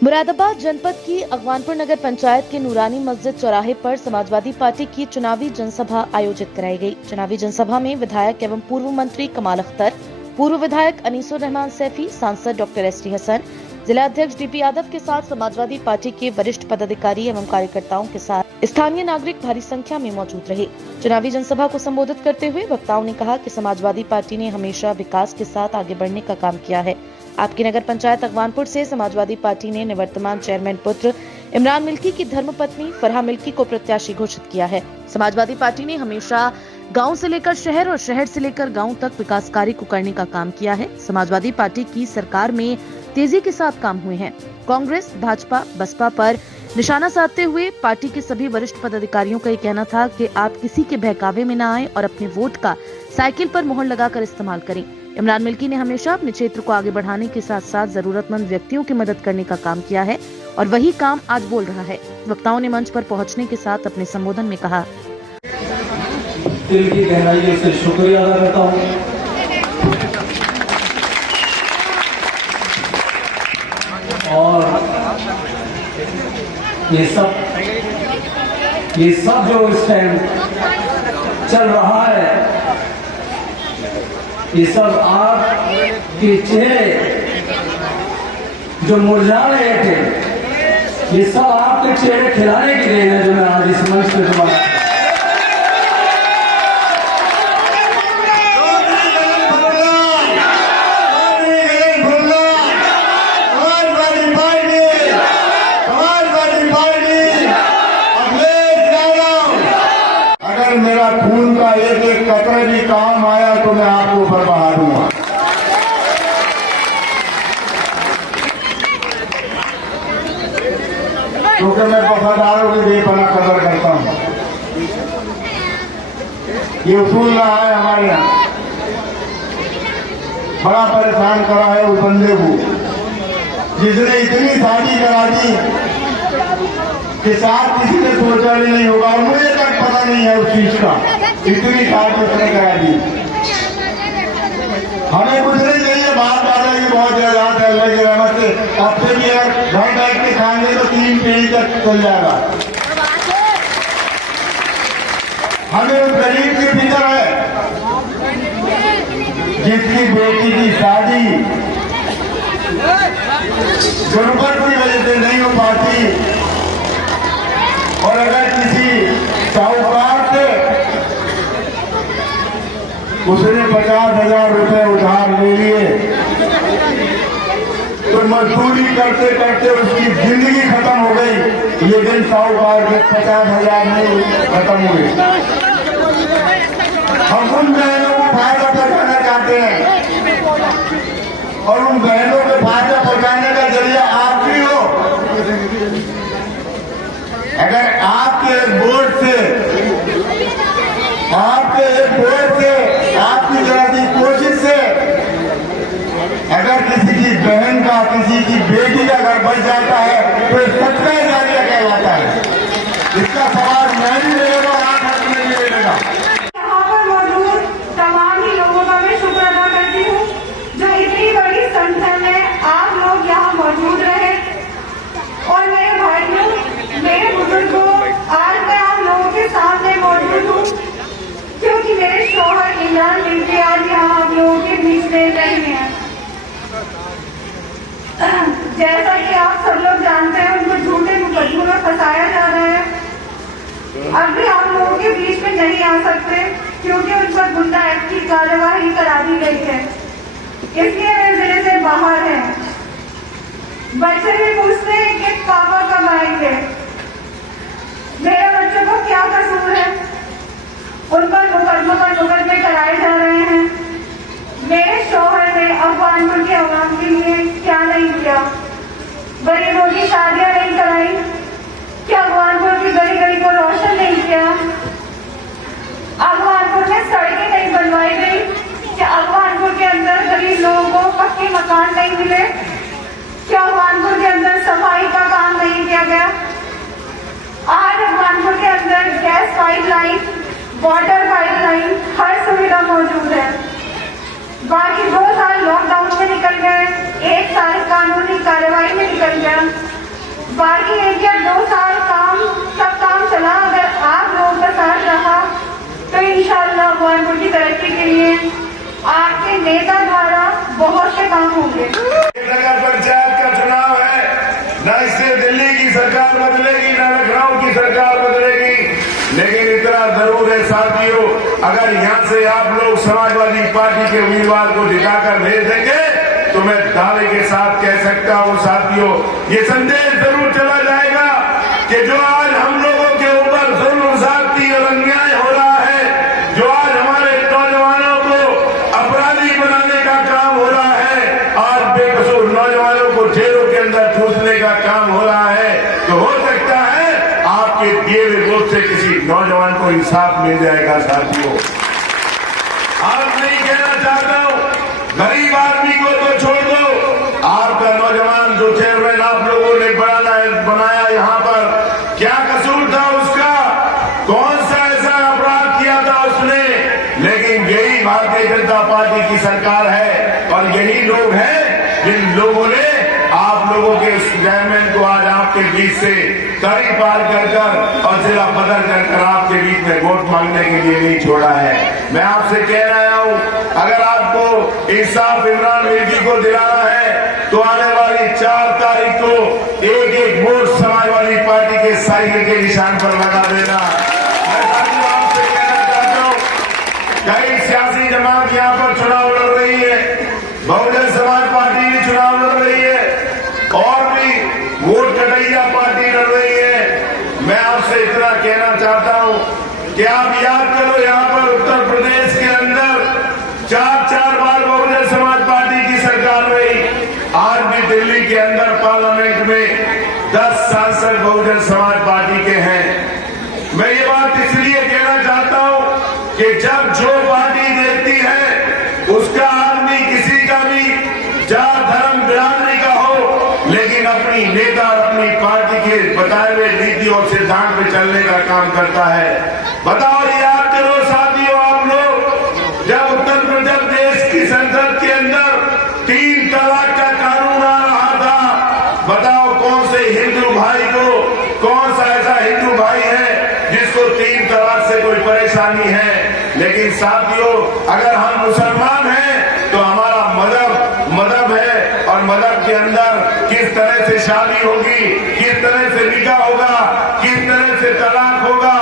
मुरादाबाद जनपद की अगवानपुर नगर पंचायत के नूरानी मस्जिद चौराहे पर समाजवादी पार्टी की चुनावी जनसभा आयोजित कराई गई। चुनावी जनसभा में विधायक एवं पूर्व मंत्री कमाल अख्तर, पूर्व विधायक अनीसुर रहमान सैफी, सांसद डॉक्टर एसटी हसन, जिला अध्यक्ष डीपी यादव के साथ समाजवादी पार्टी के वरिष्ठ पदाधिकारी एवं कार्यकर्ताओं के साथ स्थानीय नागरिक भारी संख्या में मौजूद रहे। चुनावी जनसभा को संबोधित करते हुए वक्ताओं ने कहा कि समाजवादी पार्टी ने हमेशा विकास के साथ आगे बढ़ने का काम किया है। आपकी नगर पंचायत अगवानपुर से समाजवादी पार्टी ने निवर्तमान चेयरमैन पुत्र इमरान मिल्की की धर्मपत्नी फरहा मिल्की को प्रत्याशी घोषित किया है। समाजवादी पार्टी ने हमेशा गांव से लेकर शहर और शहर से लेकर गांव तक विकास कार्य को करने का काम किया है। समाजवादी पार्टी की सरकार में तेजी के साथ काम हुए हैं। कांग्रेस, भाजपा, बसपा पर निशाना साधते हुए पार्टी के सभी वरिष्ठ पदाधिकारियों का ये कहना था कि आप किसी के बहकावे में न आए और अपने वोट का साइकिल पर मोहर लगाकर इस्तेमाल करें। इमरान मिल्की ने हमेशा अपने क्षेत्र को आगे बढ़ाने के साथ साथ जरूरतमंद व्यक्तियों की मदद करने का काम किया है और वही काम आज बोल रहा है। वक्ताओं ने मंच पर पहुंचने के साथ अपने संबोधन में कहा, दिल की गहराइयों से शुक्रिया अदा करता हूं और ये सब जो इस टाइम चल रहा है, ये सब आपके चेहरे जो मुरझा रहे थे, ये सब आपके चेहरे खिलाने की देन है जो मैं आज इस मंच पे जमा मेरा खून का एक एक कतरा भी काम आया तो मैं आपको ऊपर बहा दूंगा। क्योंकि मैं वफादारों की बेपनाह कदर करता हूं। ये उसूल रहा है हमारे यहाँ, बड़ा परेशान करा है उस बंदे को जिसने इतनी शादी करा दी कि साथ किसी ने सोचा भी नहीं होगा और मुझे तक पता नहीं है उस चीज का, इतनी शादी उसने करा दी। हमें कुछ नहीं चाहिए, बात दादा की बहुत जरूरत है अल्लाह की रहमत से। अब से भी अगर घर बैठ के खाएंगे तो 3 पीढ़ी तक चल जाएगा। हमें उस गरीब की फिक्र है जिसकी बेटी की शादी गुर्बत की वजह से नहीं हो पाती और अगर किसी साहूकार से उसने 50,000 रुपए उधार ले लिए तो मजदूरी करते करते उसकी जिंदगी खत्म हो गई, लेकिन साहूकार के 50,000 नहीं खत्म हुए। हम उन बहनों को फायदा पहुंचाना चाहते हैं और उन बहनों को फायदा पहुंचाने का जरिया आप भी हो। अगर आपके वोट से आपकी जरा सी कोशिश से अगर किसी की बहन का, किसी की बेटी का घर बच जाता है तो सदका जारिया कहलाता है। इसका सवाल मैं भी मिलेगा और आप हक में भी मिलेगा। यहाँ पर मौजूद तमाम ही लोगों का मैं शुक्र अदा करती हूँ जो इतनी बड़ी संख्या में आप लोग यहाँ मौजूद रहे। और मेरे भाइयों, मेरे बुजुर्गों, आज मैं आप लोगों के सामने मौजूद हूँ क्योंकि मेरे शौहर इमरान मिल्की आज यहाँ आप लोगों के बीच में नहीं है। जैसा कि आप सब लोग जानते हैं, उनको झूठे मुकदमों में फंसाया जा रहा है। अब भी आप लोगों के बीच में नहीं आ सकते क्योंकि उन पर गुंडा एक्ट की कार्यवाही करा दी गई है, इसलिए वे जिले से बाहर है। बच्चे भी पूछते हैं कि पापा कब आएंगे। मेरे बच्चों को क्या कसूर है, उन पर मुकदमे कराए जा रहे हैं। मेरे शौहर ने अगवानपुर के अवाम के लिए क्या नहीं किया, गरीबों की शादियां नहीं कराई, क्या अगवानपुर की गली गली को रोशन नहीं किया, अगवानपुर में सड़कें नहीं बनवाई गई, क्या अगवानपुर के अंदर गरीब लोगों को पक्के मकान नहीं मिले, क्या अगवानपुर के अंदर सफाई का काम नहीं किया गया। आज अगवानपुर के अंदर गैस पाइपलाइन, वाटर पाइपलाइन, हर सुविधा मौजूद है। बाकी 2 साल लॉकडाउन में निकल गए, 1 साल कानूनी कार्रवाई में निकल गया। के लिए आपके नेता द्वारा बहुत से काम होंगे। नगर पंचायत का चुनाव है, न इससे दिल्ली की सरकार बदलेगी न लखनऊ की सरकार बदलेगी, लेकिन इतना जरूर है साथियों, अगर यहाँ से आप लोग समाजवादी पार्टी के उम्मीदवार को जिताकर भेज देंगे तो मैं दावे के साथ कह सकता हूँ साथियों, ये संदेश जरूर चला जाएगा कि जो आज हम लोगों के ऊपर जुल्म ज्यादती और अन्याय हो रहा है, जो आज हमारे नौजवानों को अपराधी बनाने का काम हो रहा है, आज बेकसूर नौजवानों को जेलों के अंदर ठूसने का काम हो रहा है, तो हो सकता है आपके दिए हुए वोट से किसी नौजवान को इंसाफ मिल जाएगा साथियों। आज नहीं कहना चाहता हूँ गरीब आदमी को तो छोड़ दो, आपका नौजवान जो चेयरमैन आप लोगों ने बनाया यहाँ पर, क्या कसूर था उसका, कौन सा ऐसा अपराध किया था उसने, लेकिन यही भारतीय जनता पार्टी की सरकार है और यही लोग हैं जिन लोगों ने आप लोगों के उस चेयरमैन को आज आपके बीच से तरी पार कर और जिला बदल कर आपके बीच में वोट मांगने के लिए नहीं छोड़ा है। मैं आपसे कह रहा हूं, अगर आपको इंसाफ इमरान मिर्ची को दिलाना है तो आने वाली 4 तारीख को एक एक वोट समाजवादी पार्टी के साइकिल के निशान पर लगा देना। मैं आपसे कहना चाहता हूँ, कई सियासी जमात यहाँ पर चुनाव लड़ रही है, बहुजन समाज पार्टी भी चुनाव लड़ रही है और भी वोट कटैया पार्टी लड़ रही है। मैं आपसे इतना कहना चाहता हूं कि आप याद करो, यहाँ पर उत्तर प्रदेश के अंदर 4 बार बहुजन समाज पार्टी की सरकार रही, आज भी दिल्ली के अंदर पार्लियामेंट में 10 सांसद बहुजन समाज पार्टी के हैं। मैं ये बात इसलिए कहना चाहता हूं कि जब जो पार्टी देखती है उसका आदमी किसी का भी जात धर्म बिरादरी का हो, लेकिन अपनी नेता और अपनी पार्टी के बताए हुए नीति और सिद्धांत में चलने का काम करता है। बताओ, याद करो साथियों, आप लोग जब उत्तर प्रदेश देश की संसद के अंदर 3 तलाक का कानून आ रहा था, बताओ कौन से हिंदू भाई को, कौन सा ऐसा हिंदू भाई है जिसको 3 तलाक से कोई परेशानी है। लेकिन साथियों, अगर हम मुसलमान हैं तो हमारा मजहब है और मजहब के अंदर किस तरह से शादी होगी, किस तरह से निकाह होगा, किस तरह से तलाक होगा।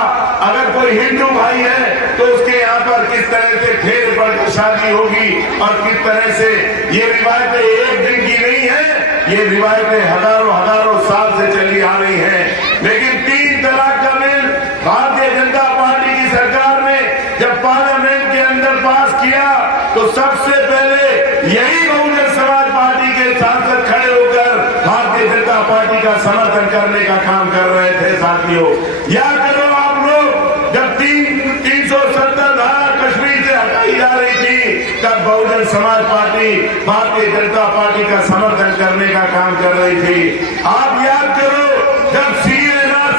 अगर कोई हिंदू भाई है तो उसके यहाँ पर किस तरह से फेर पड़ शादी होगी और किस तरह से, ये रिवायतें एक दिन की नहीं है, ये रिवायतें हजारों साल से चली आ रही है। लेकिन 3 तलाक का बिल भारतीय जनता पार्टी की सरकार ने जब पार्लियामेंट के अंदर पास किया तो सबसे पहले यही बहुजन समाज पार्टी के सांसद खड़े होकर भारतीय जनता पार्टी का समर्थन करने का काम कर रहे थे साथियों। याद करो आप लोग, जब 370 धारा कश्मीर से हटाई जा रही थी तब बहुजन समाज पार्टी भारतीय जनता पार्टी का समर्थन करने का काम कर रही थी। आप याद करो, जब CA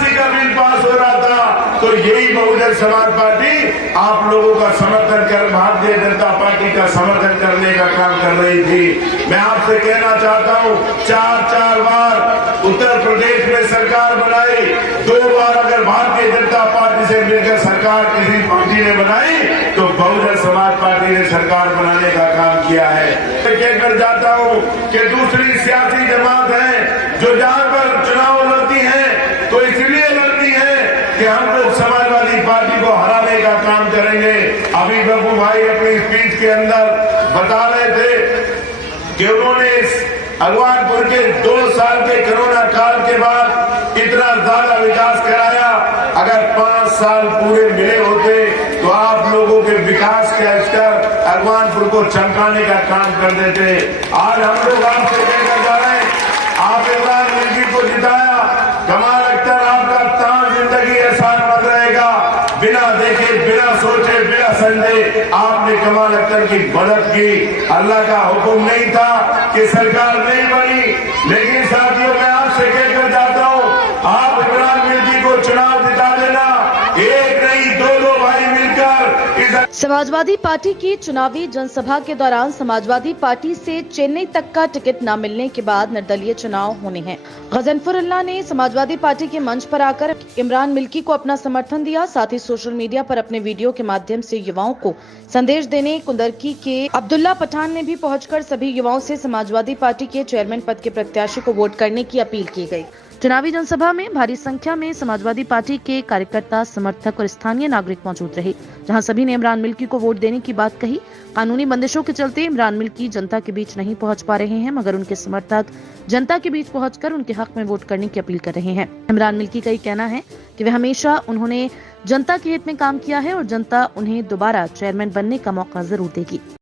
का बिल पास हो रहा था तो यही बहुजन समाज पार्टी आप लोगों का समर्थन कर, भारतीय जनता पार्टी का समर्थन करने का काम कर रही थी। मैं आपसे कहना चाहता हूं, 4 बार उत्तर प्रदेश में सरकार बनाई, 2 बार अगर भारतीय जनता पार्टी से मिलकर सरकार किसी पार्टी ने बनाई तो बहुजन समाज पार्टी ने सरकार बनाने का काम किया है। मैं कहकर जाता हूं कि दूसरी सियासी जमात है जो जहां पर चुनाव लड़ती है तो इसलिए लड़ती है कि हम लोग समाजवादी पार्टी को हराने का काम करेंगे। अभी बब्बू भाई अपनी स्पीच के अंदर बता रहे थे कि उन्होंने इस अगवानपुर के 2 साल के कोरोना काल के बाद इतना ज्यादा विकास कराया। अगर 5 साल पूरे मिले होते तो आप लोगों के विकास के स्तर अगवानपुर को चमकाने का काम कर देते। आज हम लोग आपसे कहकर जा रहे हैं, आप इमरान मिर्ची को जिताया, कमाल अख्तर आपका तमाम जिंदगी एहसान मत रहेगा। बिना देखे, बिना सोचे, बिना समझे आपने कमाल अख्तर की मदद की। अल्लाह का हुक्म नहीं था कि सरकार नहीं बनी, लेकिन साथियों मैं आपसे कहकर जाता हूं, आप इमरान मिर्ची को चुनाव जिता देना, एक नहीं 2 भाई मिलकर इस समाजवादी पार्टी की चुनावी जनसभा के दौरान समाजवादी पार्टी से चेन्नई तक का टिकट न मिलने के बाद निर्दलीय चुनाव होने हैं। गजनफरुल्लाह ने समाजवादी पार्टी के मंच पर आकर इमरान मिल्की को अपना समर्थन दिया। साथ ही सोशल मीडिया पर अपने वीडियो के माध्यम से युवाओं को संदेश देने कुंदरकी के अब्दुल्ला पठान ने भी पहुंचकर सभी युवाओं से समाजवादी पार्टी के चेयरमैन पद के प्रत्याशी को वोट करने की अपील की गई। चुनावी जनसभा में भारी संख्या में समाजवादी पार्टी के कार्यकर्ता, समर्थक और स्थानीय नागरिक मौजूद रहे, जहां सभी ने इमरान मिल्की को वोट देने की बात कही। कानूनी बंदिशों के चलते इमरान मिल्की जनता के बीच नहीं पहुंच पा रहे हैं, मगर उनके समर्थक जनता के बीच पहुंचकर उनके हक में वोट करने की अपील कर रहे हैं। इमरान मिल्की का ये कहना है कि वे हमेशा उन्होंने जनता के हित में काम किया है और जनता उन्हें दोबारा चेयरमैन बनने का मौका जरूर देगी।